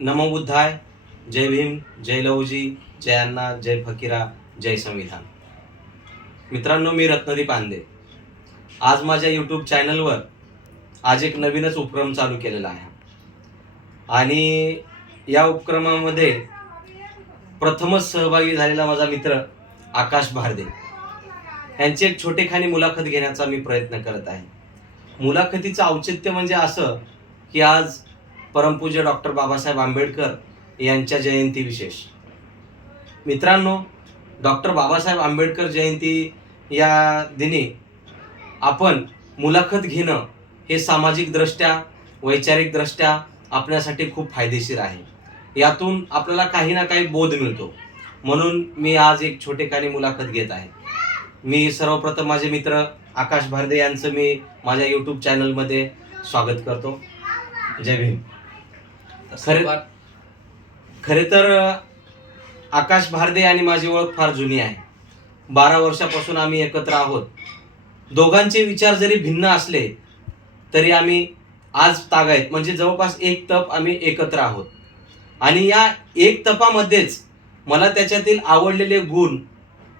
नमो बुद्धाय. जय भीम जय लहूजी जय अण्णा जय फकीरा जय संविधान. मित्रांनो मी रत्नदीप आंदे आज माझ्या यूट्यूब चॅनलवर आज एक नवीनच उपक्रम चालू केलेला आहे. आणि या उपक्रमामध्ये प्रथमच सहभागी झालेला माझा मित्र आकाश भारदे. यांची एक छोटेखानी मुलाखत घेण्याचा मी प्रयत्न करत आहे. मुलाखतीचं औचित्य म्हणजे असं की आज परमपूज्य डॉक्टर बाबासाहेब आंबेडकर यांच्या जयंती विशेष. मित्रांनो डॉक्टर बाबासाहेब आंबेडकर जयंती या दिनी आपण मुलाखत घेणं हे सामाजिकदृष्ट्या वैचारिकदृष्ट्या आपल्यासाठी खूप फायदेशीर आहे. यातून आपल्याला काही ना काही बोध मिळतो. म्हणून मी आज एक छोटेखानी मुलाखत घेत आहे. मी सर्वप्रथम माझे मित्र आकाश भारदे यांचं मी माझ्या यूट्यूब चॅनलमध्ये स्वागत करतो. जय भीम. खरे खरे तर आकाश भारदे आणि माझी ओळख फार जुनी आहे. बारा वर्षापासून आम्ही एकत्र आहोत. दोघांचे विचार जरी भिन्न असले तरी आम्ही आज तागायत म्हणजे जवळपास एक तप आम्ही एकत्र आहोत. आणि या एक तपामध्येच मला त्याच्यातील आवडलेले गुण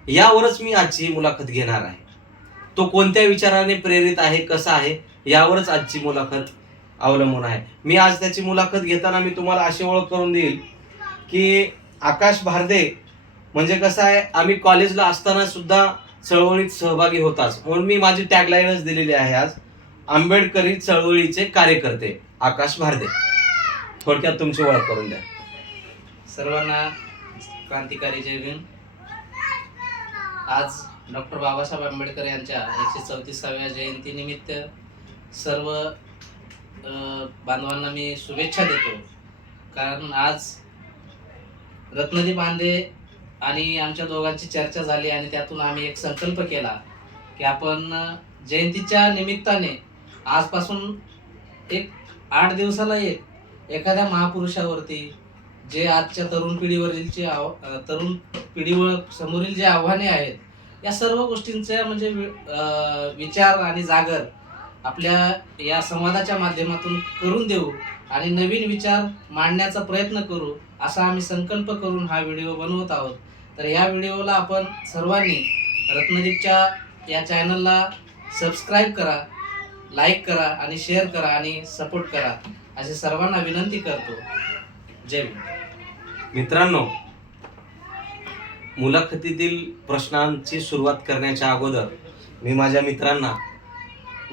यावरच मी आजची मुलाखत घेणार आहे. तो कोणत्या विचाराने प्रेरित आहे कसा आहे यावरच आजची मुलाखत अवलंबून आहे. मी आज त्याची मुलाखत घेताना मी तुम्हाला अशी ओळख करून देईल की आकाश भारदे म्हणजे कसं आहे आम्ही कॉलेजला असताना सुद्धा चळवळीत सहभागी होताच. म्हणून मी माझी टॅगलाईनच दिलेली आहे आज आंबेडकरी चळवळीचे कार्यकर्ते आकाश भारदे. थोडक्यात तुमची ओळख करून द्या. सर्वांना क्रांतिकारी जय भीम. आज डॉक्टर बाबासाहेब आंबेडकर यांच्या एकशे चौतीसाव्या जयंतीनिमित्त सर्व बांधवांना मी शुभेच्छा देतो. कारण आज रत्नदीप बांधे आणि आमच्या दोघांची चर्चा झाली आणि त्यातून आम्ही एक संकल्प केला की आपण जयंतीच्या निमित्ताने आजपासून एक आठ दिवसाला एक एखाद्या महापुरुषावरती जे आजच्या तरुण पिढीवरीलचे आव तरुण पिढीवर समोरील जे आव्हाने आहेत या सर्व गोष्टींचा म्हणजे विचार आणि जागर आपल्या या संवादाच्या माध्यमातून करून देऊ आणि नवीन विचार मांडण्याचा प्रयत्न करू असा आम्ही संकल्प करून हा व्हिडिओ बनवत आहोत. तर या व्हिडिओला आपण सर्वांनी रत्नदीपच्या या चॅनलला सबस्क्राईब करा लाईक करा आणि शेअर करा आणि सपोर्ट करा असे सर्वांना विनंती करतो. जय मित्रांनो मुलाखतीतील प्रश्नांची सुरुवात करण्याच्या अगोदर मी माझ्या मित्रांना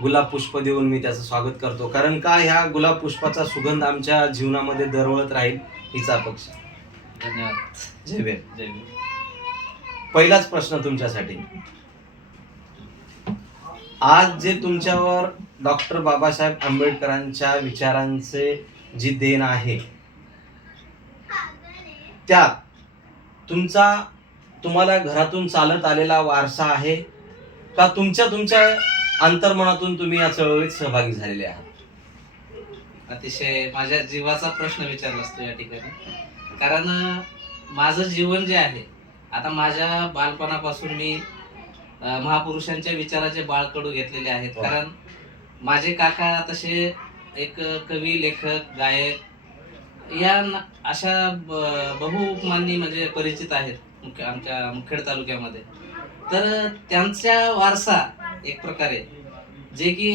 गुलाब पुष्प देऊन मी त्याचं स्वागत करतो. कारण का ह्या गुलाब पुष्पाचा सुगंध आमच्या जीवनामध्ये दरवळत राहील हीच अपेक्षा. धन्यवाद. जय भीम. जय भीम. पहिलाच प्रश्न तुमच्यासाठी. आज जे तुमच्यावर डॉक्टर बाबासाहेब आंबेडकरांच्या विचारांचे जी देण आहे त्यात तुमचा तुम्हाला घरातून चालत आलेला वारसा आहे का तुमच्या तुमच्या अंतर्मनातून तुम्ही या चळवळीत सहभागी झालेले आहात. अतिशय माझ्या जीवाचा प्रश्न विचारला असतो या ठिकाणी. कारण माझं जीवन जे आहे आता माझ्या बालपणापासून मी महापुरुषांच्या विचाराचे बाळकडू घेतलेले आहेत. वा. कारण माझे काका तसे एक कवी लेखक गायक या अशा ब- बहु उपमांनी म्हणजे परिचित आहेत मुख्य आमच्या मुखेड तालुक्यामध्ये. तर त्यांचा वारसा एक प्रकारे. जे की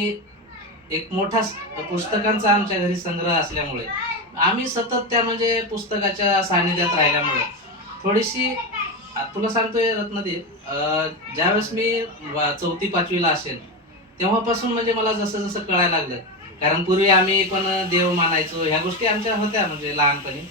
एक मोठा पुस्तकांचा आमच्या घरी संग्रह असल्यामुळे. आम्ही सतत त्या म्हणजे पुस्तकाच्या सानिध्यात राहिल्यामुळे. थोडीशी तुला सांगतोय रत्नदीप ज्यावेळेस मी चौथी पाचवीला असेल तेव्हापासून म्हणजे मला जसं जसं कळायला लागलं. कारण पूर्वी आम्ही पण देव मानायचो ह्या गोष्टी आमच्या होत्या म्हणजे लहानपणी.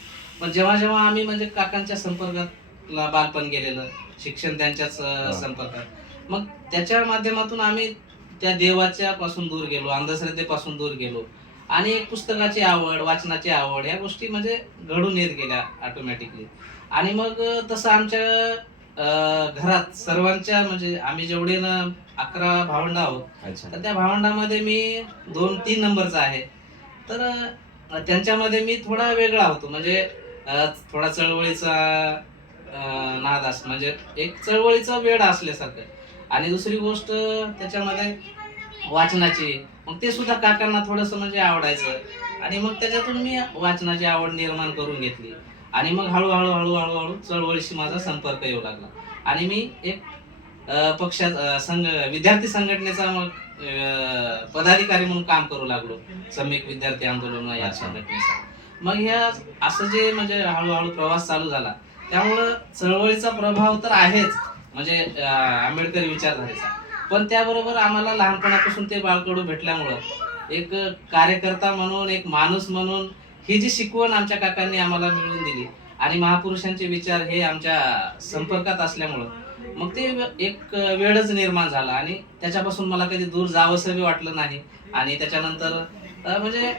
पण जेव्हा जेव्हा आम्ही म्हणजे काकांच्या संपर्कात बालपण गेलेलं शिक्षण त्यांच्याच. संपर्कात. मग त्याच्या माध्यमातून आम्ही त्या देवाच्या पासून दूर गेलो अंधश्रद्धेपासून दूर गेलो. आणि एक पुस्तकाची आवड वाचनाची आवड ह्या गोष्टी म्हणजे घडून येत गेल्या ऑटोमॅटिकली आणि मग तसं आमच्या घरात सर्वांच्या म्हणजे आम्ही जेवढे ना अकरा भावंड आहोत तर त्या भावंडामध्ये मी दोन तीन नंबरचा आहे. तर त्यांच्यामध्ये मी थोडा वेगळा होतो. म्हणजे थोडा चळवळीचा नाद अस म्हणजे एक चळवळीचा वेळ असल्यासारखं. आणि दुसरी गोष्ट त्याच्यामध्ये वाचनाची. मग ते सुद्धा काकांना थोडंसं म्हणजे आवडायचं. आणि मग त्याच्यातून मी वाचनाची आवड निर्माण करून घेतली. आणि मग हळूहळू हळूहळू हळू चळवळीशी माझा संपर्क येऊ लागला. आणि मी एक अ, संघ विद्यार्थी संघटनेचा मग पदाधिकारी म्हणून काम करू लागलो. सम्यक विद्यार्थी आंदोलन या. संघटनेचा. मग ह्या असं जे म्हणजे हळूहळू प्रवास चालू झाला. त्यामुळं चळवळीचा प्रभाव तर आहेच. म्हणजे आंबेडकर आंबेडकरी विचारधारेचा. पण त्याबरोबर आम्हाला लहानपणापासून ते बाळकडू भेटल्यामुळं एक कार्यकर्ता म्हणून एक माणूस म्हणून ही जी शिकवण आमच्या काकांनी आम्हाला मिळवून दिली आणि महापुरुषांचे विचार हे आमच्या संपर्कात असल्यामुळं मग ते एक वेळच निर्माण झाला आणि त्याच्यापासून मला कधी दूर जावंसं बी वाटलं नाही आणि त्याच्यानंतर म्हणजे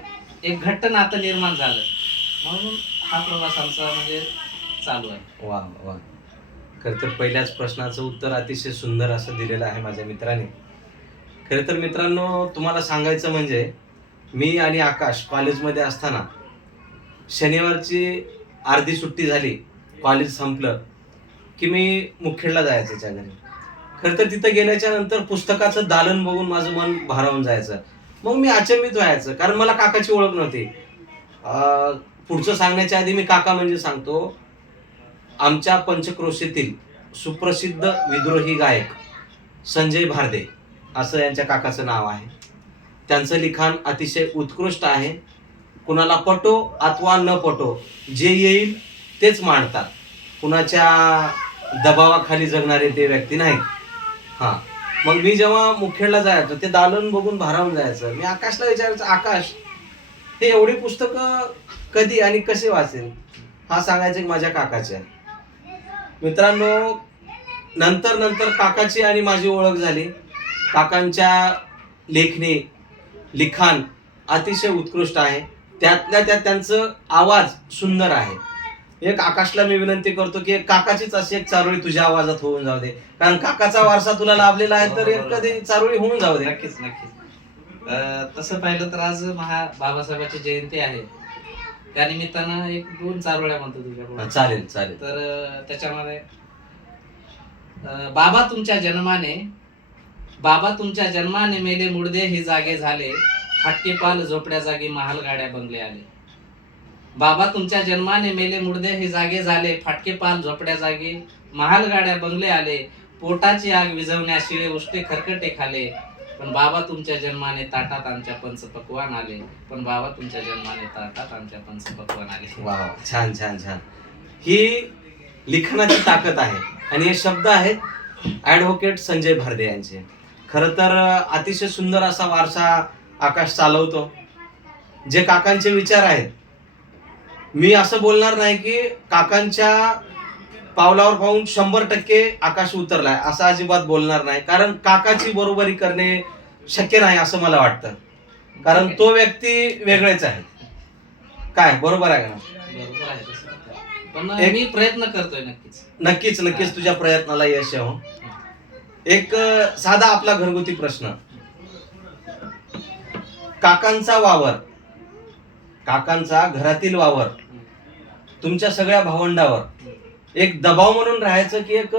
एक घट्ट नातं निर्माण झालं. म्हणून हा प्रवास आमचा म्हणजे चालू आहे. वा वा. खरं तर पहिल्याच प्रश्नाचं उत्तर अतिशय सुंदर असं दिलेलं आहे माझ्या मित्राने. खरं तर मित्रांनो तुम्हाला सांगायचं म्हणजे मी आणि आकाश कॉलेजमध्ये असताना शनिवारची अर्धी सुट्टी झाली कॉलेज संपलं की मी मुखेडला जायचं त्या घरी. खरं तर तिथं गेल्याच्यानंतर पुस्तकाचं दालन बघून माझं मन भारावून जायचं. मग मी अचंबित व्हायचं कारण मला काकाची ओळख नव्हती. पुढचं सांगण्याच्या आधी मी काका म्हणजे सांगतो आमच्या पंचक्रोशीतील सुप्रसिद्ध विद्रोही गायक संजय भारदे असं यांच्या काकाचं नाव आहे. त्यांचं लिखाण अतिशय उत्कृष्ट आहे. कुणाला पटो अथवा न पटो जे येईल तेच मांडतात. कुणाच्या दबावाखाली जगणारे ते व्यक्ती नाहीत. हां. मग मी जेव्हा मुखेडला जायचो ते दालन बघून भारावून जायचं. मी आकाशला विचारायचं आकाश हे एवढी पुस्तकं कधी आणि कसे वाचेल? हा सांगायचं माझ्या काकाच्या. मित्रांनो नंतर नंतर काकाची आणि माझी ओळख झाली. काकांच्या लेखणी लिखाण अतिशय उत्कृष्ट आहे. त्यातल्या त्यात त्यांचं आवाज सुंदर आहे. एक आकाशला मी विनंती करतो की एक काकाचीच अशी एक चारोळी तुझ्या आवाजात होऊन जाऊ दे. कारण काकाचा वारसा तुला लाभलेला आहे तर एक कधी चारोळी होऊन जाऊ दे. नक्कीच नक्कीच. तसं पाहिलं तर आज महा बाबासाहेबांची जयंती आहे. त्या निमित्तानं एक दोन चारोळ्या म्हणतो तुझ्याकडून चालेल चालेल. तर अं, त्याच्यामध्ये अं, बाबा तुमच्या जन्माने बाबा तुमच्या जन्माने मेले मुडदे हे जागे झाले फाटके पाल झोपड्या जागी महाल गाड्या बंगले आले. बाबा तुमच्या जन्माने मेले मुडदे हे जागे झाले फाटके पाल झोपड्या जागी महाल गाड्या बंगले आले पोटाची आग विझवण्या शिळे उष्टे खरकटे खाले पण बाबा तुमच्या जन्माने ताटात आमच्या पंच पकवान आले. पण बाबा तुमच्या जन्माने ताटात आमच्या पंच पकवान आले. वा वा. छान छान छान. ही लिखाणाची ताकद आहे. आणि हे शब्द आहेत ॲडव्होकेट संजय भारदे यांचे. खरं तर अतिशय सुंदर असा वारसा आकाश चालवतो. जे काकांचे विचार आहेत. मी असं बोलणार नाही की काकांच्या पावलावर पाहून शंभर टक्के आकाश उतरलाय असं अजिबात बोलणार नाही. कारण काकाची बरोबरी करणे शक्य नाही असं मला वाटतं. कारण तो व्यक्ती वेगळेच आहे. काय बरोबर आहे का बरोबर आहे तसं. पण एक- मी प्रयत्न करतोय नक्कीच. नक्कीच नक्कीच तुझ्या प्रयत्नाला यश येऊ एक अ, साधा आपला घरगुती प्रश्न. काकांचा वावर काकांचा घरातील वावर तुमच्या सगळ्या भावंडावर एक दबाव म्हणून राहायचं की एक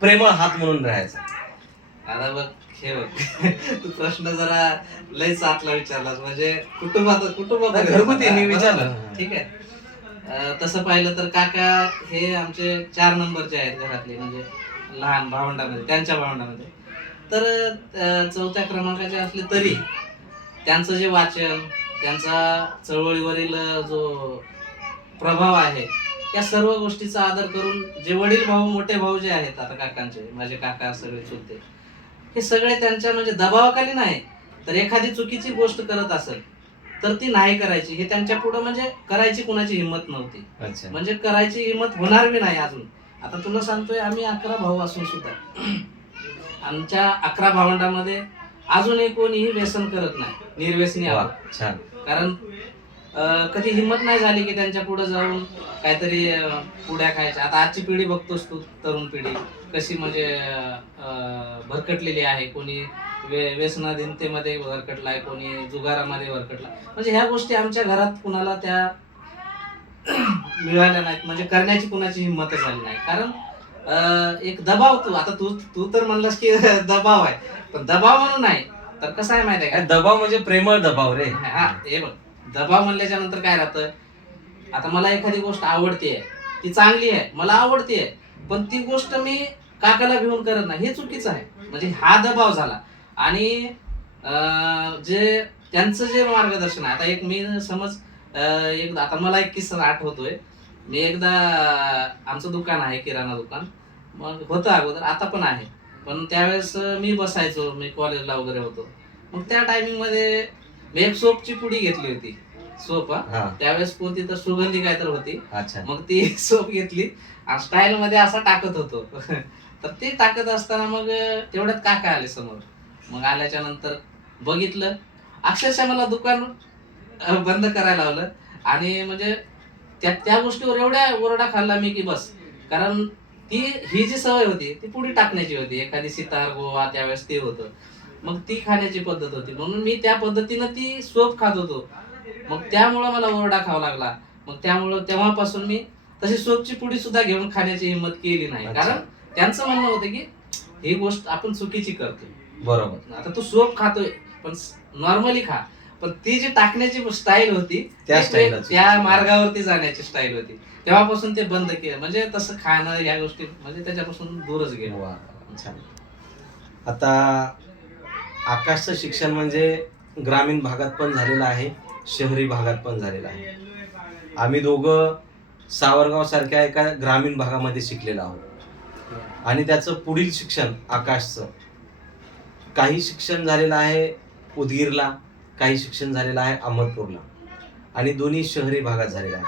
प्रेमळ हात म्हणून राहायचं? आता बघ हे बघ. तू प्रश्न जरा लयच आतला विचारलास. म्हणजे कुटुंबात कुटुंब घरगुती मी विचारलं. ठीक आहे. अं, तसं पाहिलं तर काका हे आमचे चार नंबरचे आहेत घरातले म्हणजे लहान भावंडामध्ये त्यांच्या भावंडामध्ये. तर अं, चौथ्या क्रमांकाचे असले तरी त्यांचं जे वाचन त्यांचा चळवळीवरील जो प्रभाव आहे त्या सर्व गोष्टीचा आदर करून जे वडील भाऊ मोठे भाऊ जे आहेत आता काकांचे माझे काका सगळे चुलते हे सगळे त्यांच्या म्हणजे दबावाखाली नाही. तर एखादी चुकीची गोष्ट करत असेल तर ती नाही करायची. हे त्यांच्या पुढं म्हणजे करायची कुणाची हिंमत नव्हती. म्हणजे करायची हिंमत होणार बी नाही अजून. आता तुला सांगतोय आम्ही अकरा भाऊ असून सुद्धा आमच्या अकरा भावंडामध्ये अजूनही कोणीही व्यसन करत नाही. निर्व्यसनी वा आहोत छान. कारण कधी हिंमत नाही झाली की त्यांच्या पुढे जाऊन काहीतरी अं, पुड्या खायच्या. आता आजची पिढी बघतोस तू तरुण पिढी. कशी म्हणजे भरकटलेली आहे. कोणी वे व्यसनाधीनतेमध्ये भरकटलाय कोणी जुगारामध्ये भरकटला म्हणजे ह्या गोष्टी आमच्या घरात कुणाला त्या मिळाल्या नाहीत. म्हणजे करण्याची कुणाची हिंमत झाली नाही. कारण एक दबाव तू आता तू तू तर म्हणलास की दबाव आहे. पण दबाव म्हणून नाही. तर कसं आहे माहिती आहे का? दबाव म्हणजे प्रेमळ दबाव रे. हा हे बघ. दबाव म्हणल्याच्या नंतर काय राहतं? आता मला एखादी गोष्ट आवडते ती चांगली आहे मला आवडते पण ती गोष्ट मी काकाला घेऊन करत नाही हे चुकीचं आहे. म्हणजे हा दबाव झाला. आणि जे त्यांचं जे मार्गदर्शन आहे आता एक मी समज एक एकदा आता मला एक किस्सा आठवतोय. मी एकदा आमचं दुकान आहे किराणा दुकान. मग होतं अगोदर आता पण आहे. पण त्यावेळेस मी बसायचो मी कॉलेजला वगैरे होतो. मग त्या टायमिंगमध्ये मी एक सोपची पुडी घेतली होती. सोप हा. हा. त्यावेळेस कोणती तर सुगंधी काय तर होती. अच्छा. मग ती सोप घेतली. आणि स्टाईल मध्ये असा टाकत होतो. तर ते टाकत असताना मग तेवढ्यात काका आले समोर. मग आल्याच्यानंतर बघितलं. अक्षरशः मला दुकान अं, बंद करायला लावलं. आणि म्हणजे त्या त्या गोष्टीवर एवढ्या ओरडा खाल्ला मी की बस. कारण ती ही जी सवय होती ती पुढे टाकण्याची होती. एखादी सितार गोवा त्यावेळेस ते होतं. मग ती खाण्याची पद्धत होती. म्हणून मी त्या पद्धतीनं ती सोप खात होतो. मग त्यामुळं मला ओरडा खावा लागला. मग त्यामुळं तेव्हापासून मी तशी सोपची पुडी सुद्धा घेऊन खाण्याची हिंमत केली नाही. कारण त्यांचं म्हणणं होतं की ही गोष्ट आपण चुकीची करतोय. बरोबर. आता तू सोप खातोय पण नॉर्मली खा. पण ती जी टाकण्याची स्टाईल होती त्या ती style ला त्या चुकीची. मार्गावरती जाण्याची स्टाईल होती. तेव्हापासून ते बंद केलं. म्हणजे तसं खाणं या गोष्टी म्हणजे त्याच्यापासून दूरच गेलो. आता आकाशचं शिक्षण म्हणजे ग्रामीण भागात पण झालेलं आहे शहरी भागात पण झालेलं आहे. आम्ही दोघं सावरगावसारख्या एका ग्रामीण भागामध्ये शिकलेलो आहोत. आणि त्याचं पुढील शिक्षण आकाशचं. काही शिक्षण झालेलं आहे उदगीरला काही शिक्षण झालेलं आहे अहमदपूरला. आणि दोन्ही शहरी भागात झालेलं आहे.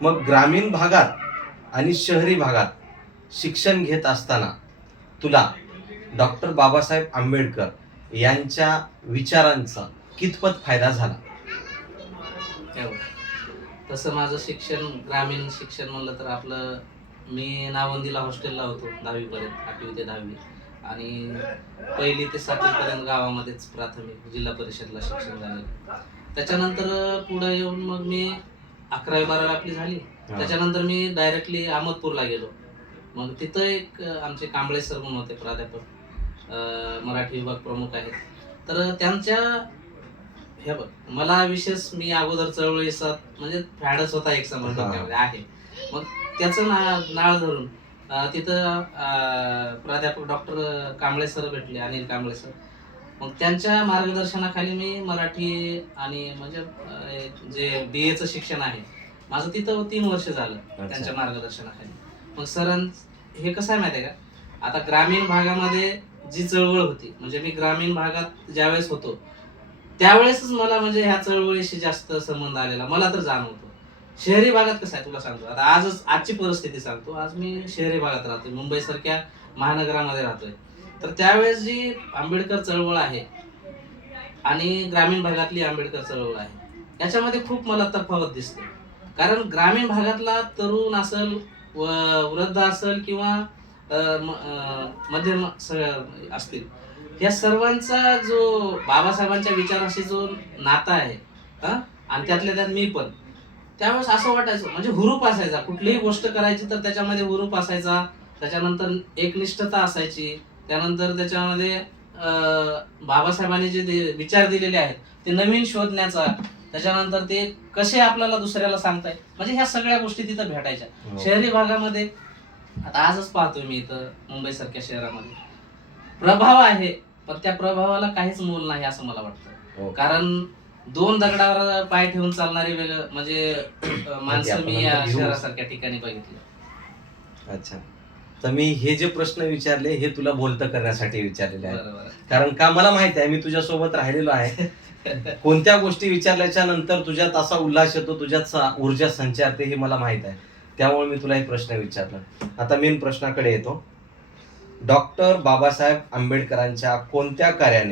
मग ग्रामीण भागात आणि शहरी भागात शिक्षण घेत असताना तुला डॉक्टर बाबासाहेब आंबेडकर यांच्या विचारांचा कितपत फायदा झाला. तसं माझं शिक्षण ग्रामीण शिक्षण म्हणलं तर आपलं मी नावंदीला हॉस्टेलला होतो दहावीपर्यंत आठवी ते दहावी. आणि पहिली ते सातवीपर्यंत गावामध्येच प्राथमिक जिल्हा परिषदला शिक्षण झालेलं. त्याच्यानंतर पुढे येऊन मग मी अकरावी बारावी आपली झाली. त्याच्यानंतर मी डायरेक्टली अहमदपूरला गेलो. मग तिथं एक आमचे कांबळे सर म्हणून होते प्राध्यापक. मराठी विभाग प्रमुख आहेत. तर त्यांच्या हे बघ मला विशेष मी अगोदर चळवळीसात म्हणजे फॅडच होता एक समज आहे. मग त्याचं ना नाळ धरून तिथं प्राध्यापक डॉक्टर कांबळे सर भेटले अनिल कांबळे सर. मग त्यांच्या मार्गदर्शनाखाली मी मराठी आणि म्हणजे जे बी एचं शिक्षण आहे माझं तिथं तीन वर्ष झालं त्यांच्या मार्गदर्शनाखाली. मग सरां हे कसं आहे माहिती आहे का? आता ग्रामीण भागामध्ये जी चळवळ होती. म्हणजे मी ग्रामीण भागात ज्यावेळेस होतो त्यावेळेसच मला म्हणजे ह्या चळवळीशी जास्त संबंध आलेला. मला तर जाणवतो. शहरी भागात कसं आहे? तुला सांगतो. आता आजच आजची परिस्थिती सांगतो. आज मी शहरी भागात राहतोय. मुंबई सारख्या महानगरामध्ये राहतोय. तर त्यावेळेस जी आंबेडकर चळवळ आहे आणि ग्रामीण भागातली आंबेडकर चळवळ आहे याच्यामध्ये खूप मला तफावत दिसते. कारण ग्रामीण भागातला तरुण असेल व वृद्ध असेल किंवा मध्यम असतील. या सर्वांचा जो बाबासाहेबांच्या विचाराशी जो नाता आहे हा? आणि त्यातल्या त्यात मी पण. त्यावेळेस असं वाटायचं म्हणजे हुरूप असायचा. कुठलीही गोष्ट करायची तर त्याच्यामध्ये हुरूप असायचा. त्याच्यानंतर एकनिष्ठता असायची. त्यानंतर त्याच्यामध्ये अं, बाबासाहेबांनी जे विचार दिलेले आहेत ते नवीन शोधण्याचा त्याच्यानंतर ते कसे आपल्याला दुसऱ्याला सांगताय म्हणजे ह्या सगळ्या गोष्टी तिथं भेटायच्या. हो. शहरी भागामध्ये आता आजच पाहतोय मी इथं मुंबई सारख्या शहरामध्ये. प्रभाव आहे पण त्या प्रभावाला काहीच मोल नाही असं मला वाटतं. हो. कारण दोन दगडावर पाय ठेवून चालणारी वेगळं म्हणजे अं, माणसं मी या घेऊ. शहरासारख्या ठिकाणी बघितली. अच्छा. तर मी हे जे प्रश्न विचारले हे तुला बोलतं करण्यासाठी विचारलेले आहे बरोबर कारण का मला माहिती आहे मी तुझ्यासोबत राहिलेलो आहे. कोणत्या गोष्टी विचारल्याच्या नंतर तुझ्यात असा उल्हास येतो तुझ्यात सा- ऊर्जा संचारते हे मला माहीत आहे. त्यामुळे मी तुला एक प्रश्न विचारला. आता मेन प्रश्नाकडे येतो. डॉक्टर बाबासाहेब आंबेडकरांच्या कोणत्या कार्याने